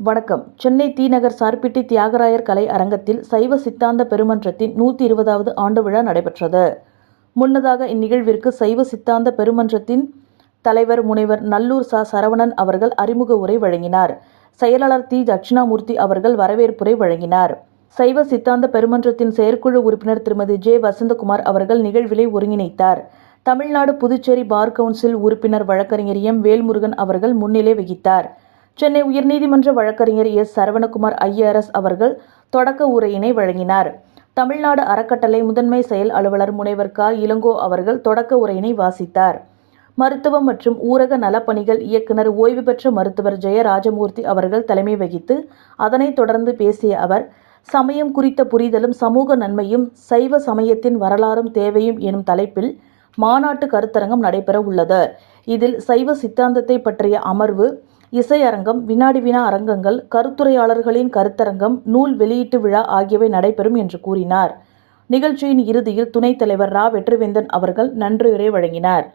வணக்கம். சென்னை தீநகர் சார்பிட்டி தியாகராயர் கலை அரங்கத்தில் சைவ சித்தாந்த பெருமன்றத்தின் நூற்றி இருபதாவது ஆண்டு விழா நடைபெற்றது. முன்னதாக இந்நிகழ்விற்கு சைவ சித்தாந்த பெருமன்றத்தின் தலைவர் முனைவர் நல்லூர் சா. சரவணன் அவர்கள் அறிமுக உரை வழங்கினார். செயலாளர் தி. தட்சிணாமூர்த்தி அவர்கள் வரவேற்புரை வழங்கினார். சைவ சித்தாந்த பெருமன்றத்தின் செயற்குழு உறுப்பினர் திருமதி ஜே. வசந்தகுமார் அவர்கள் நிகழ்விலை ஒருங்கிணைத்தார். தமிழ்நாடு புதுச்சேரி பார் கவுன்சில் உறுப்பினர் வழக்கறிஞர் எம். வேல்முருகன் அவர்கள் முன்னிலை வகித்தார். சென்னை உயர்நீதிமன்ற வழக்கறிஞர் எஸ் சரவணகுமார் ஐஏஆர்எஸ் அவர்கள் தொடக்க உரையினை வழங்கினார். தமிழ்நாடு அறக்கட்டளை முதன்மை செயல் அலுவலர் முனைவர் க. இளங்கோ அவர்கள் தொடக்க உரையினை வாசித்தார். மருத்துவம் மற்றும் ஊரக நலப்பணிகள் இயக்குனர் ஓய்வு பெற்ற மருத்துவர் ஜெயராஜமூர்த்தி அவர்கள் தலைமை வகித்து அதனைத் தொடர்ந்து பேசிய அவர் சமயம் குறித்த புரிதலும் சமூக நன்மையும் சைவ சமயத்தின் வரலாறும் தேவையும் எனும் தலைப்பில் மாநாட்டு கருத்தரங்கம் நடைபெற உள்ளது. இதில் சைவ சித்தாந்தத்தை பற்றிய அமர்வு இசையரங்கம் வினாடி வினா அரங்கங்கள் கருத்துரையாளர்களின் கருத்தரங்கம் நூல் வெளியீட்டு விழா ஆகியவை நடைபெறும் என்று கூறினார். நிகழ்ச்சியின் இறுதியில் துணைத் தலைவர் ரா. வெற்றிவேந்தன் அவர்கள் நன்றியுரை வழங்கினார்.